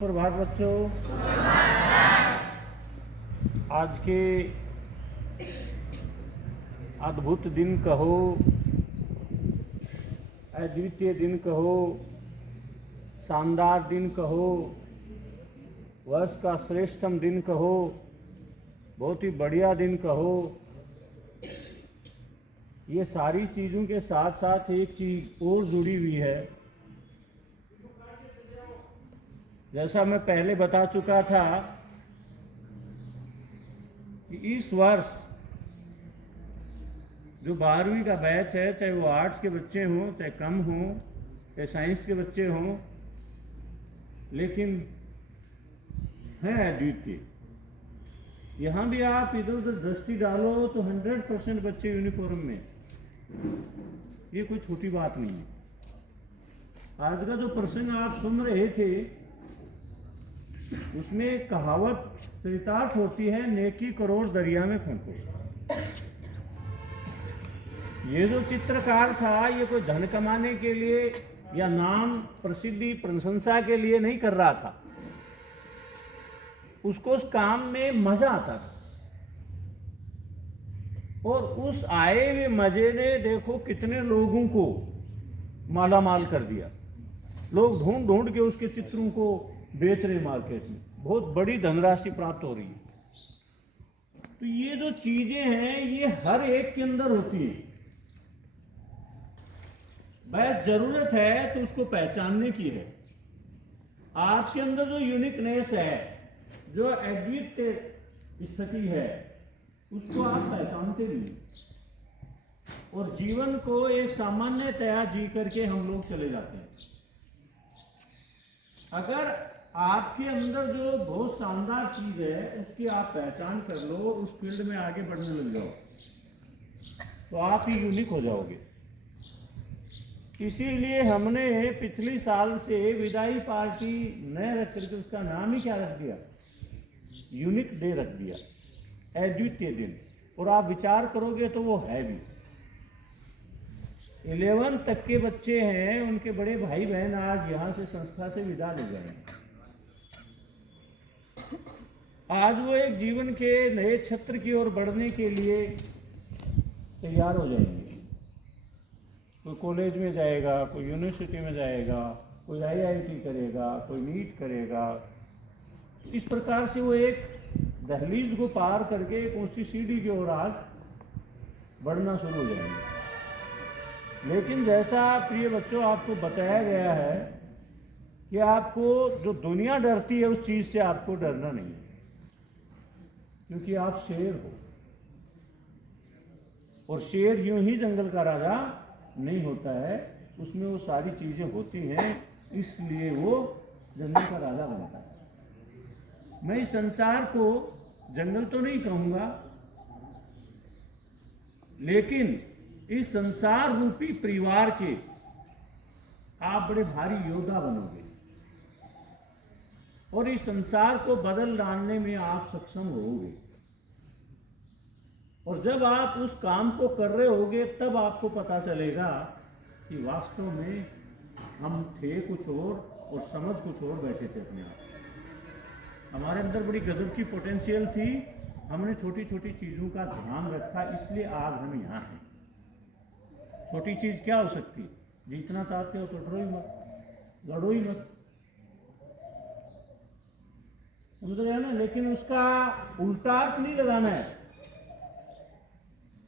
प्रभात बच्चों, आज के अद्भुत दिन कहो, अद्वितीय दिन कहो, शानदार दिन कहो, वर्ष का श्रेष्ठतम दिन कहो, बहुत ही बढ़िया दिन कहो। ये सारी चीज़ों के साथ साथ एक चीज़ और जुड़ी हुई है। जैसा मैं पहले बता चुका था कि इस वर्ष जो 12वीं का बैच है, चाहे वो आर्ट्स के बच्चे हों, चाहे कम हों, चाहे साइंस के बच्चे हों, लेकिन है अद्वितीय। यहाँ भी आप इधर उधर दृष्टि डालो तो 100% बच्चे यूनिफॉर्म में। ये कोई छोटी बात नहीं है। आज का जो प्रसंग आप सुन रहे थे उसमें एक कहावत चरितार्थ होती है, नेकी करोड़ दरिया में फेंको। ये जो चित्रकार था, ये कोई धन कमाने के लिए या नाम, प्रसिद्धि, प्रशंसा के लिए नहीं कर रहा था। उसको उस काम में मजा आता था और उस आए हुए मजे ने देखो कितने लोगों को माला माल कर दिया। लोग ढूंढ ढूंढ के उसके चित्रों को बेच रहे मार्केट में, बहुत बड़ी धनराशि प्राप्त हो रही है। तो ये जो चीजें हैं ये हर एक के अंदर होती है। बस जरूरत है तो उसको पहचानने की है। आपके अंदर जो यूनिकनेस है, जो अद्वितीय स्थिति है, उसको आप पहचानते नहीं और जीवन को एक सामान्यतया जी करके हम लोग चले जाते हैं। अगर आपके अंदर जो बहुत शानदार चीज है उसकी आप पहचान कर लो, उस फील्ड में आगे बढ़ने लग जाओ, तो आप ही यूनिक हो जाओगे। इसीलिए हमने पिछली साल से विदाई पार्टी नए रख करके उसका नाम ही क्या रख दिया, यूनिक डे रख दिया, अद्वितीय दिन। और आप विचार करोगे तो वो है भी। 11 तक के बच्चे हैं, उनके बड़े भाई बहन आज यहाँ से संस्था से विदा ले जाएंगे। आज वो एक जीवन के नए क्षेत्र की ओर बढ़ने के लिए तैयार हो जाएंगे। कोई कॉलेज में जाएगा, कोई यूनिवर्सिटी में जाएगा, कोई IIT करेगा, कोई नीट करेगा। इस प्रकार से वो एक दहलीज को पार करके एक ऊंची सीढ़ी की ओर आज बढ़ना शुरू हो जाएंगे। लेकिन जैसा प्रिय बच्चों आपको बताया गया है कि आपको जो दुनिया डरती है उस चीज से आपको डरना नहीं है, क्योंकि आप शेर हो। और शेर यूं ही जंगल का राजा नहीं होता है, उसमें वो सारी चीजें होती हैं, इसलिए वो जंगल का राजा बनता है। मैं इस संसार को जंगल तो नहीं कहूंगा, लेकिन इस संसार रूपी परिवार के आप बड़े भारी योद्धा बनोगे और इस संसार को बदल डालने में आप सक्षम होगे। और जब आप उस काम को कर रहे होगे तब आपको पता चलेगा कि वास्तव में हम थे कुछ और समझ कुछ और बैठे थे अपने आप। हमारे अंदर बड़ी गजब की पोटेंशियल थी, हमने छोटी छोटी चीजों का ध्यान रखा, इसलिए आज हम यहाँ हैं। छोटी चीज क्या हो सकती है? जीतना चाहते हो तो डरो ही मत, लड़ो ही मत, समझ रहे हो ना? लेकिन उसका उल्टा अर्थ नहीं लगाना है।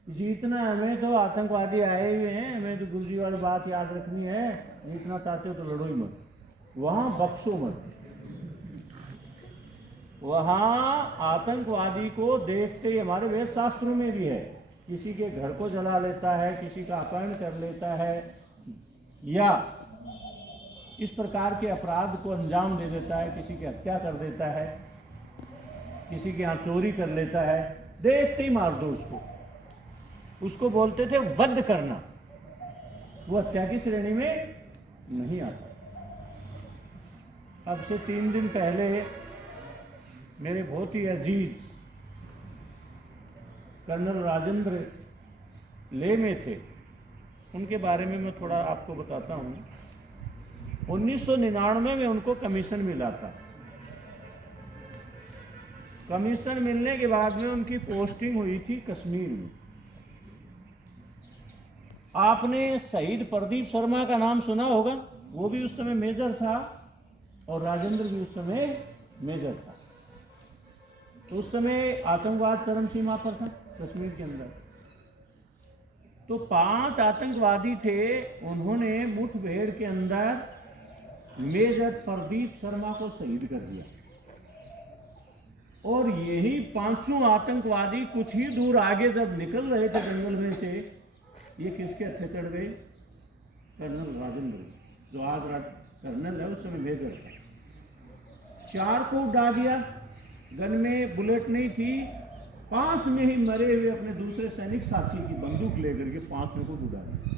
जीतना हमें तो आतंकवादी आए हुए हैं, हमें तो गुरुजी वाली बात याद रखनी है, जीतना चाहते हो तो लड़ो ही मत, वहां बख्शो मत। वहां आतंकवादी को देखते ही हमारे वेद शास्त्रों में भी है, किसी के घर को जला लेता है, किसी का अपहरण कर लेता है, या इस प्रकार के अपराध को अंजाम दे देता है, किसी की हत्या कर देता है, किसी के यहाँ चोरी कर लेता है, देखते ही मार दो उसको। उसको बोलते थे वध करना, वो हत्या की श्रेणी में नहीं आता। अब से 3 दिन पहले मेरे बहुत ही अजीज कर्नल राजेंद्र ले में थे, उनके बारे में मैं थोड़ा आपको बताता हूँ। 1999 में उनको कमीशन मिला था कमीशन मिलने के बाद में उनकी पोस्टिंग हुई थी कश्मीर में। आपने शहीद प्रदीप शर्मा का नाम सुना होगा, वो भी उस समय मेजर था और राजेंद्र भी उस समय मेजर था। उस समय आतंकवाद चरम सीमा पर था कश्मीर के अंदर। तो 5 आतंकवादी थे, उन्होंने मुठभेड़ के अंदर मेजर प्रदीप शर्मा को शहीद कर दिया। और यही 5 आतंकवादी कुछ ही दूर आगे जब निकल रहे थे जंगल में से, ये किसके हत्थे चढ़ गए? कर्नल राजेंद्र, जो आज कर्नल है, उस समय मेजर था। 4 को उड़ा दिया, गन में बुलेट नहीं थी, पास में ही मरे हुए अपने दूसरे सैनिक साथी की बंदूक लेकर के 5 को उड़ा दिया।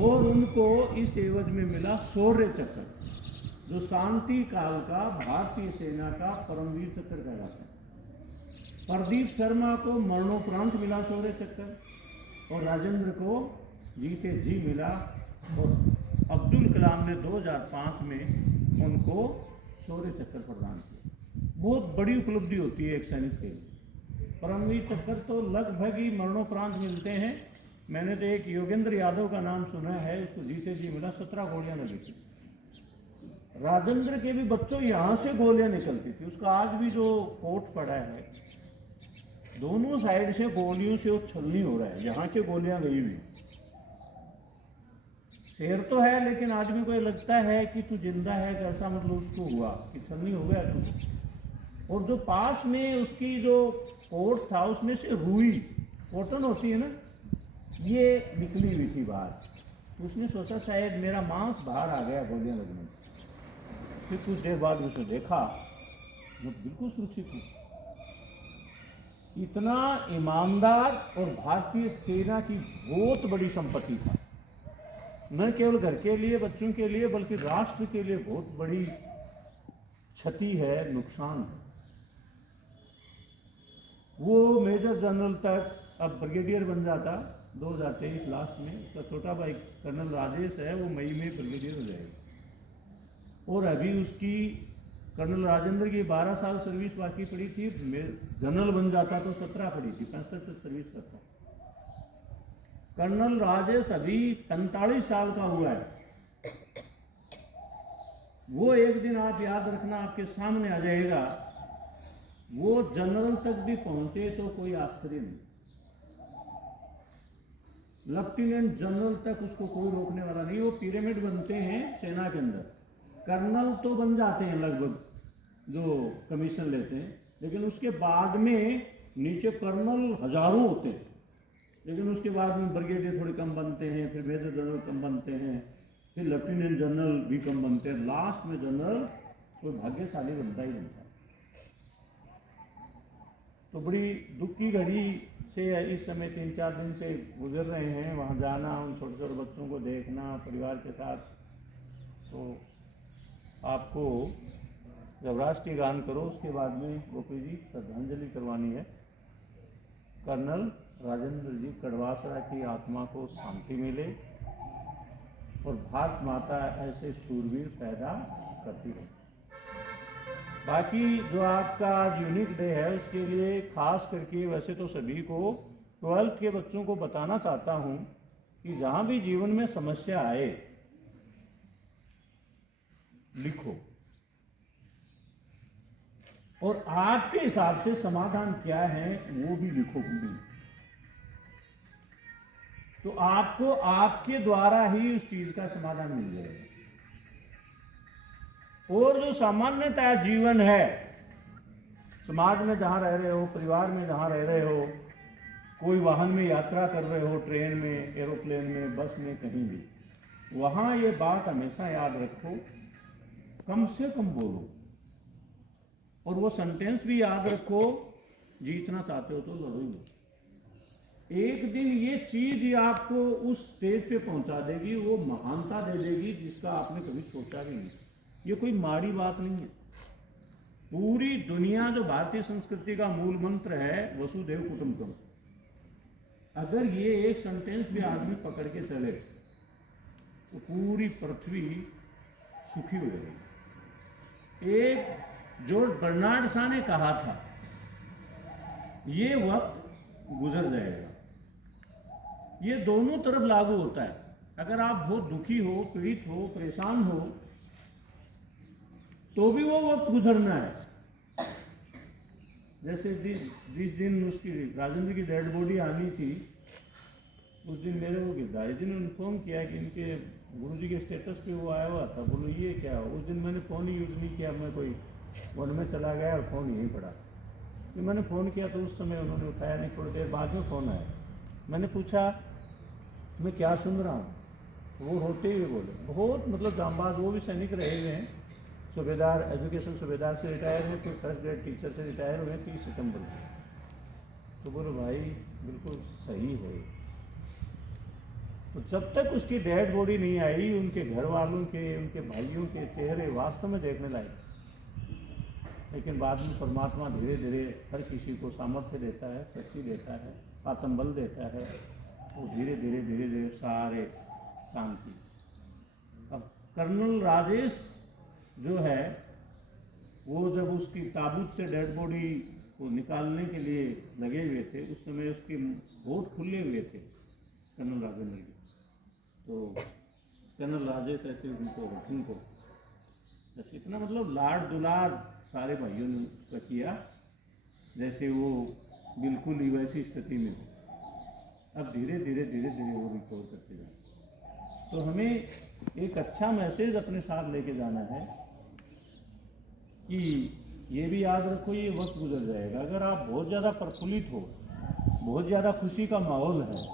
और उनको इस एवज में मिला शौर्य चक्र, जो शांति काल का भारतीय सेना का परमवीर चक्र कहलाता है। प्रदीप शर्मा को मरणोपरांत मिला शौर्य चक्र और राजेंद्र को जीते जी मिला। और अब्दुल कलाम ने 2005 में उनको शौर्य चक्र प्रदान किया। बहुत बड़ी उपलब्धि होती है एक सैनिक के लिए। परमवीर चक्र तो लगभग ही मरणोपरांत मिलते हैं। मैंने तो एक योगेंद्र यादव का नाम सुना है, उसको जीते जी मिला, 17 गोलियां लगी थी। राजेंद्र के भी बच्चों यहाँ से गोलियां निकलती थी। उसका आज भी जो कोट पड़ा है, दोनों साइड से गोलियों से वो छलनी हो रहा है, यहाँ के गोलियां गई हुई। शेर तो है, लेकिन आदमी को ये लगता है कि तू जिंदा है, कैसा मतलब उसको हुआ कि छलनी हो गया तुझे। और जो पास में उसकी जो कोट था, उसमें से रुई कॉटन होती है ना, ये निकली हुई थी बाहर। उसने सोचा शायद मेरा मांस बाहर आ गया गोलियां लगने। फिर कुछ देर बाद उसने देखा, वो बिल्कुल सुरक्षित थी। इतना ईमानदार और भारतीय सेना की बहुत बड़ी संपत्ति था, न केवल घर के लिए, बच्चों के लिए, बल्कि राष्ट्र के लिए बहुत बड़ी क्षति है, नुकसान है। वो मेजर जनरल तक अब ब्रिगेडियर बन जाता 2023 लास्ट में। उसका छोटा भाई कर्नल राजेश है, वो मई में ब्रिगेडियर हो जाएगा। और अभी उसकी कर्नल राजेंद्र की 12 साल सर्विस बाकी पड़ी थी। जनरल बन जाता तो 17 पड़ी थी, 65 तक सर्विस करता। कर्नल राजेश अभी 45 साल का हुआ है। वो एक दिन आप याद रखना, आपके सामने आ जाएगा। वो जनरल तक भी पहुंचे तो कोई आश्चर्य नहीं। लेफ्टिनेंट जनरल तक उसको कोई रोकने वाला नहीं। वो पिरामिड बनते हैं सेना के अंदर। कर्नल तो बन जाते हैं लगभग जो कमीशन लेते हैं, लेकिन उसके बाद में नीचे कर्नल हजारों होते हैं। लेकिन उसके बाद में ब्रिगेडियर थोड़े कम बनते हैं, फिर मेजर जनरल कम बनते हैं, फिर लेफ्टिनेंट जनरल भी कम बनते हैं, लास्ट में जनरल कोई भाग्यशाली बनता ही बनता है। तो बड़ी दुख की घड़ी से इस समय 3-4 दिन से गुजर रहे हैं। वहाँ जाना, उन छोटे छोटे बच्चों को देखना परिवार के साथ। तो आपको जब राष्ट्रीय गान करो, उसके बाद में गोपी जी श्रद्धांजलि करवानी है। कर्नल राजेंद्र जी कड़वासरा की आत्मा को शांति मिले और भारत माता ऐसे शूरवीर पैदा करती है। बाकी जो आपका आज यूनिक डे है, उसके लिए खास करके वैसे तो सभी को 12th के बच्चों को बताना चाहता हूं कि जहां भी जीवन में समस्या आए, लिखो और आपके हिसाब से समाधान क्या है वो भी लिखो पूरी। तो आपको आपके द्वारा ही उस चीज का समाधान मिल जाएगा। और जो सामान्यतः जीवन है, समाज में जहां रह रहे हो, परिवार में जहां रह रहे हो, कोई वाहन में यात्रा कर रहे हो, ट्रेन में, एरोप्लेन में, बस में, कहीं भी, वहां ये बात हमेशा याद रखो, कम से कम बोलो। और वो सेंटेंस भी याद रखो, जीतना चाहते हो तो लड़ो। एक दिन ये चीज आपको उस स्टेज पे पहुंचा देगी, वो महानता दे देगी जिसका आपने कभी सोचा भी नहीं। ये कोई माड़ी बात नहीं है। पूरी दुनिया, जो भारतीय संस्कृति का मूल मंत्र है वसुधैव कुटुंबकम, अगर ये एक सेंटेंस भी आदमी पकड़ के चले तो पूरी पृथ्वी सुखी हो जाएगी। एक जॉर्ज बर्नार्ड शॉ ने कहा था, ये वक्त गुजर जाएगा। ये दोनों तरफ लागू होता है। अगर आप बहुत दुखी हो, पीड़ित हो, परेशान हो, तो भी वो वक्त गुजरना है। जैसे जिस दिन उसकी राजेंद्र की डेड बॉडी आनी थी, उस दिन मेरे वो गिरधारी जी ने इन्फॉर्म किया कि इनके गुरुजी के स्टेटस पे वो आया हुआ था। बोलो ये क्या? उस दिन मैंने फ़ोन ही यूज़ नहीं किया, मैं कोई वन में चला गया और फ़ोन यहीं पड़ा। तो मैंने फ़ोन किया तो उस समय उन्होंने उठाया नहीं, थोड़ी देर बाद में फ़ोन आया। मैंने पूछा मैं क्या सुन रहा हूँ, वो रोते हुए बोले, बहुत मतलब जांबाज, वो भी सैनिक रहे हुए हैं, सूबेदार, एजुकेशन सूबेदार से रिटायर है, कोई फर्स्ट ग्रेड टीचर से रिटायर हुए 30 सितंबर को। तो बोलो भाई बिल्कुल सही है। तो जब तक उसकी डेड बॉडी नहीं आई, उनके घर वालों के, उनके भाइयों के चेहरे वास्तव में देखने लायक। लेकिन बाद में परमात्मा धीरे धीरे हर किसी को सामर्थ्य देता है, शक्ति देता है, आत्मबल देता है, वो धीरे धीरे धीरे धीरे सारे काम की। अब कर्नल राजेश जो है, वो जब उसकी ताबूत से डेड बॉडी को निकालने के लिए लगे हुए थे, उस समय उसके होठ खुले हुए थे कर्नल राजेंद्र के। तो कर्नल राजेश ऐसे उनको होठों को बस इतना मतलब लाड दुलार सारे भाइयों ने उसका किया, जैसे वो बिल्कुल ही वैसी स्थिति में हो। अब धीरे धीरे धीरे धीरे वो रिकवर करते जाए। तो हमें एक अच्छा मैसेज अपने साथ लेके जाना है कि ये भी याद रखो, ये वक्त गुजर जाएगा। अगर आप बहुत ज़्यादा प्रफुल्लित हो, बहुत ज़्यादा खुशी का माहौल है,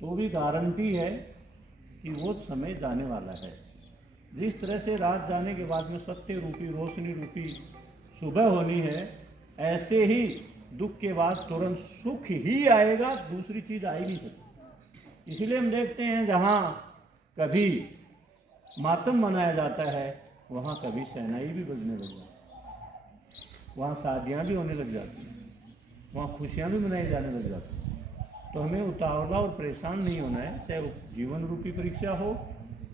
तो भी गारंटी है कि वो समय जाने वाला है। जिस तरह से रात जाने के बाद में सत्य रूपी, रोशनी रूपी सुबह होनी है, ऐसे ही दुख के बाद तुरंत सुख ही आएगा, दूसरी चीज़ आ ही नहीं सकती। इसीलिए हम देखते हैं जहाँ कभी मातम मनाया जाता है, वहाँ कभी शहनाई भी बजने लग जाती है, वहाँ शादियाँ भी होने लग जाती हैं, वहाँ खुशियाँ भी मनाई जाने लग जाती हैं। तो हमें उतावला और परेशान नहीं होना है। चाहे वो जीवन रूपी परीक्षा हो,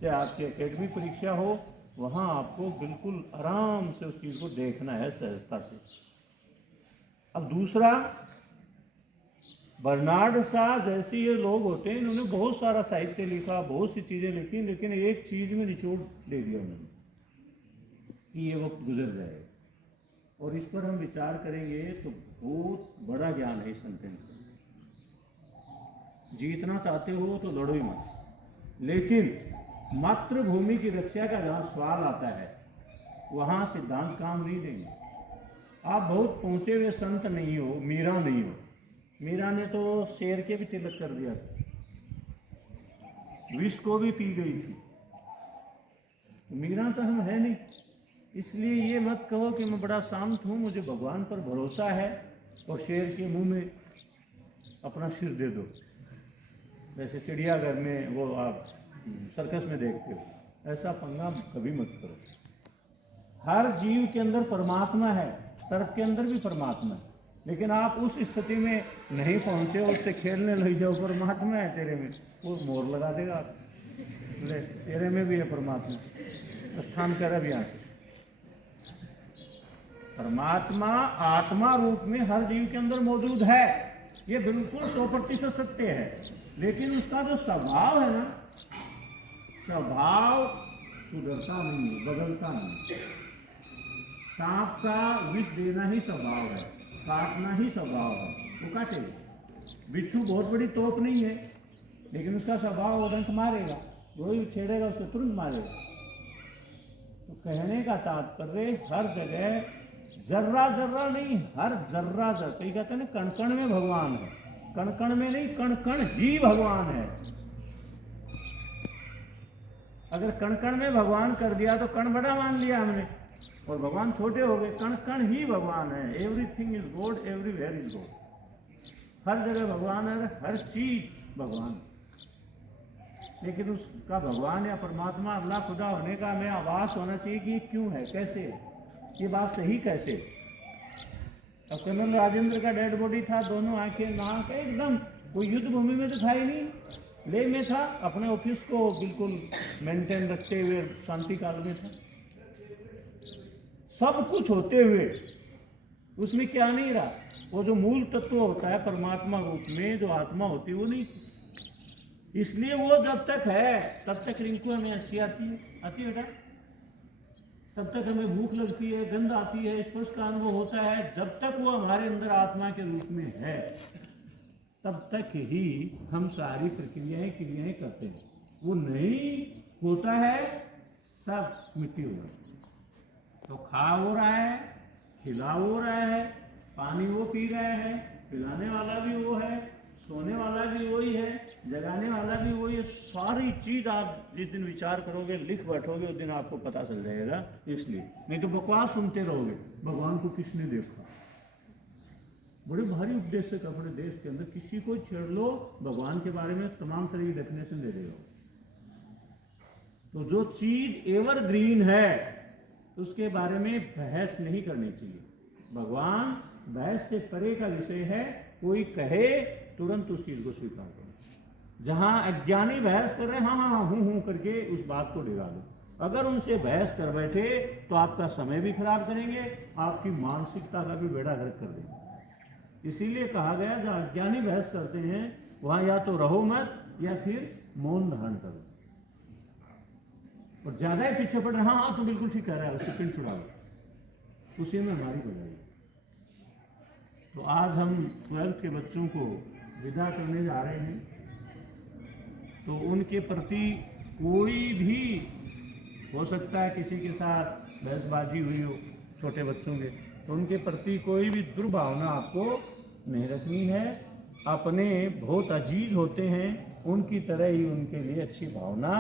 चाहे आपकी एकेडमिक परीक्षा हो, वहाँ आपको बिल्कुल आराम से उस चीज़ को देखना है, सहजता से। अब दूसरा, बर्नार्ड शॉ जैसे ये लोग होते हैं, इन्होंने बहुत सारा साहित्य लिखा, बहुत सी चीज़ें लिखी, लेकिन एक चीज़ में निचोड़ दे दिया उन्होंने कि ये वक्त गुजर जाएगा। और इस पर हम विचार करेंगे तो बहुत बड़ा ज्ञान है इस सेंटेंस में। जीतना चाहते हो तो लड़ो ही मत, लेकिन मातृभूमि की रक्षा का जहाँ सवाल आता है, वहाँ सिद्धांत काम नहीं देंगे। आप बहुत पहुँचे हुए संत नहीं हो, मीरा नहीं हो। मीरा ने तो शेर के भी तिलक कर दिया था, विष को भी पी गई थी। मीरा तो हम है नहीं। इसलिए ये मत कहो कि मैं बड़ा शांत हूँ, मुझे भगवान पर भरोसा है, और शेर के मुंह में अपना सिर दे दो, जैसे चिड़ियाघर में वो आप सर्कस में देखते हो। ऐसा पंगा कभी मत करो। हर जीव के अंदर परमात्मा है, सर्प के अंदर भी परमात्मा है, लेकिन आप उस स्थिति में नहीं पहुँचे, उससे खेलने लग जाओ, परमात्मा है तेरे में, वो मोर लगा देगा, ले तेरे में भी है परमात्मा, स्थान कर अब यहाँ से। परमात्मा आत्मा रूप में हर जीव के अंदर मौजूद है, ये बिल्कुल 100% सत्य है। लेकिन उसका जो स्वभाव है ना, स्वभाव सुधरता नहीं है, बदलता नहीं। सांप का विष देना ही स्वभाव है, काटना ही स्वभाव है, वो काटेगा। बिच्छू बहुत बड़ी तोप नहीं है, लेकिन उसका स्वभाव वो डंक मारेगा, वही छेड़ेगा उसको तुरंत मारेगा। तो कहने का तात्पर्य हर जगह जर्रा जर्रा नहीं, हर जर्रा जर्रा, कई कहते हैं ना कण कण में भगवान है, कण कण में नहीं, कण कण ही भगवान है। अगर कण कण में भगवान कर दिया तो कण बड़ा मान लिया हमने, और भगवान छोटे हो गए। कण कण ही भगवान है। Everything is God, everywhere is God. हर जगह भगवान है, हर चीज भगवान। लेकिन उसका भगवान या परमात्मा, अल्लाह, खुदा होने का हमें आभास होना चाहिए कि ये क्यों है, कैसे है, ये बात सही कैसे। अब कर्नल राजेंद्र का डेड बॉडी था, दोनों आंखें नाक एकदम, कोई युद्ध भूमि में तो था ही नहीं, ले में था, अपने ऑफिस को बिल्कुल मेंटेन रखते हुए शांति काल में था। सब कुछ होते हुए उसमें क्या नहीं रहा, वो जो मूल तत्व होता है परमात्मा रूप में जो आत्मा होती है वो नहीं थी। इसलिए वो जब तक है तब तक रिंकू हमें हंसी आती है बेटा, तब तक हमें भूख लगती है, गंध आती है, स्पर्श का अनुभव होता है। जब तक वो हमारे अंदर आत्मा के रूप में है तब तक ही हम सारी क्रियाएं करते हैं। वो नहीं होता है सब मिट्टी हो रहा है। तो खा हो रहा है, खिला हो रहा है, पानी वो पी रहा है, पिलाने वाला भी वो है, सोने वाला भी वही है, जगाने वाला भी वही है। सारी चीज आप जिस दिन विचार करोगे, लिख बैठोगे, उस दिन आपको पता चल जाएगा। इसलिए नहीं तो बकवास सुनते रहोगे, भगवान को किसने देखा। बड़े भारी उपदेशक अपने देश के अंदर, किसी को छेड़ लो भगवान के बारे में तमाम तरह की डेफिनेशन दे देगा। तो जो चीज एवरग्रीन है उसके बारे में बहस नहीं करनी चाहिए। भगवान बहस से परे का विषय है। कोई कहे तुरंत उस चीज को स्वीकार करो। जहां अज्ञानी बहस कर रहे हैं, हाँ हूं करके उस बात को डिगा दो। अगर उनसे बहस कर बैठे तो आपका समय भी खराब करेंगे, आपकी मानसिकता का भी बेड़ा गर्क कर देंगे। इसीलिए कहा गया जहां अज्ञानी बहस करते हैं वहां या तो रहो मत या फिर मौन धारण करो। और ज्यादा ही पीछे पड़ रहे, हाँ तो बिल्कुल ठीक कह रहा है, उससे पिन छुड़ा दो, उसी में हमारी हो जाएगी। तो आज हम 12th के बच्चों को विदा करने जा रहे हैं। तो उनके प्रति कोई भी हो सकता है किसी के साथ बहसबाजी हुई हो छोटे बच्चों के, तो उनके प्रति कोई भी दुर्भावना आपको नहीं रखनी है। अपने बहुत अजीज होते हैं उनकी तरह ही उनके लिए अच्छी भावना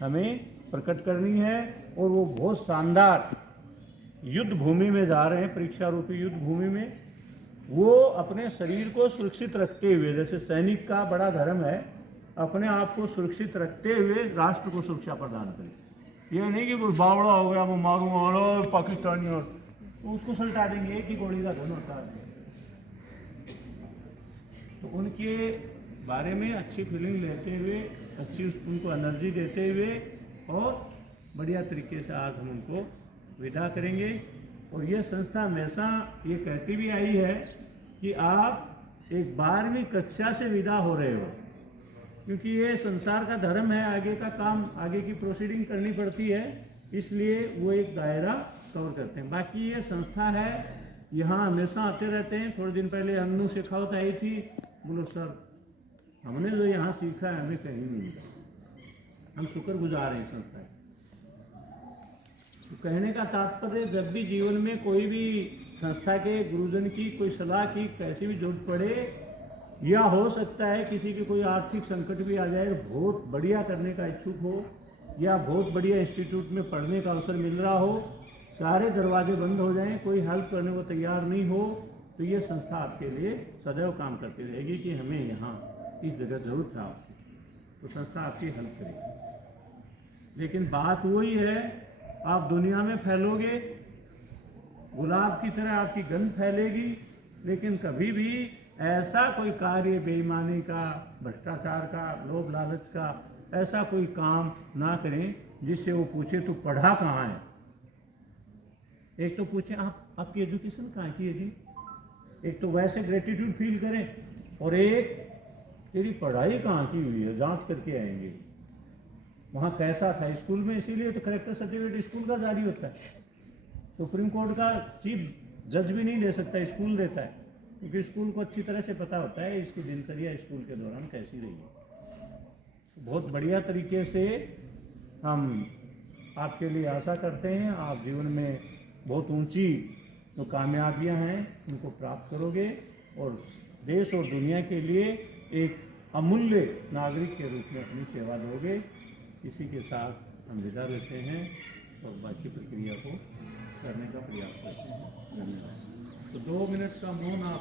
हमें प्रकट करनी है। और वो बहुत शानदार युद्ध भूमि में जा रहे हैं, परीक्षा रूपी युद्ध भूमि में। वो अपने शरीर को सुरक्षित रखते हुए, जैसे सैनिक का बड़ा धर्म है अपने आप को सुरक्षित रखते हुए राष्ट्र को सुरक्षा प्रदान करें। ये नहीं कि कोई बावड़ा हो गया वो मारूंगा और पाकिस्तानी और तो उसको सल्टा देंगे, एक ही गोली का धन होता है। तो उनके बारे में अच्छी फीलिंग लेते हुए, अच्छी उनको एनर्जी देते हुए और बढ़िया तरीके से आज हम उनको विदा करेंगे। और ये संस्था हमेशा ये कहती भी आई है कि आप एक 12वीं कक्षा से विदा हो रहे हो, क्योंकि ये संसार का धर्म है, आगे का काम, आगे की प्रोसीडिंग करनी पड़ती है, इसलिए वो एक दायरा कवर करते हैं। बाकी ये संस्था है, यहाँ हमेशा आते रहते हैं। थोड़े दिन पहले अन्नू शेखावत आई थी, बोलो सर हमने जो यहाँ सीखा है हमें कहीं नहीं मिला, हम शुक्रगुजार हैं संस्था। तो कहने का तात्पर्य, जब भी जीवन में कोई भी संस्था के गुरुजन की कोई सलाह की कैसी भी जरूरत पड़े, या हो सकता है किसी के कोई आर्थिक संकट भी आ जाए, बहुत बढ़िया करने का इच्छुक हो या बहुत बढ़िया इंस्टीट्यूट में पढ़ने का अवसर मिल रहा हो, सारे दरवाजे बंद हो जाएं, कोई हेल्प करने को तैयार नहीं हो, तो ये संस्था आपके लिए सदैव काम करती रहेगी कि हमें यहाँ इस जगह जरूरत है आपकी, तो संस्था आपकी हेल्प करेगी। लेकिन बात वही है, आप दुनिया में फैलोगे, गुलाब की तरह आपकी गंध फैलेगी, लेकिन कभी भी ऐसा कोई कार्य बेईमानी का, भ्रष्टाचार का, लोभ लालच का ऐसा कोई काम ना करें जिससे वो पूछे तो पढ़ा कहाँ है। एक तो पूछे आपकी एजुकेशन कहाँ की है जी, एक तो वैसे ग्रेटिट्यूड फील करें, और एक तेरी पढ़ाई कहाँ की हुई है, जांच करके आएंगे वहाँ कैसा था स्कूल में। इसीलिए तो करेक्टर सर्टिफिकेट स्कूल का जारी होता है। सुप्रीम कोर्ट का चीफ जज भी नहीं दे सकता, स्कूल देता है, क्योंकि स्कूल को अच्छी तरह से पता होता है इसकी दिनचर्या स्कूल के दौरान कैसी रही है। बहुत बढ़िया तरीके से हम आपके लिए आशा करते हैं आप जीवन में बहुत ऊंची जो कामयाबियां हैं उनको प्राप्त करोगे और देश और दुनिया के लिए एक अमूल्य नागरिक के रूप में अपनी सेवा दोगे। इसी के साथ हम विदा लेते हैं और बाकी प्रक्रिया को करने का प्रयास करते हैं। धन्यवाद। तो 2 मिनट का मौन आप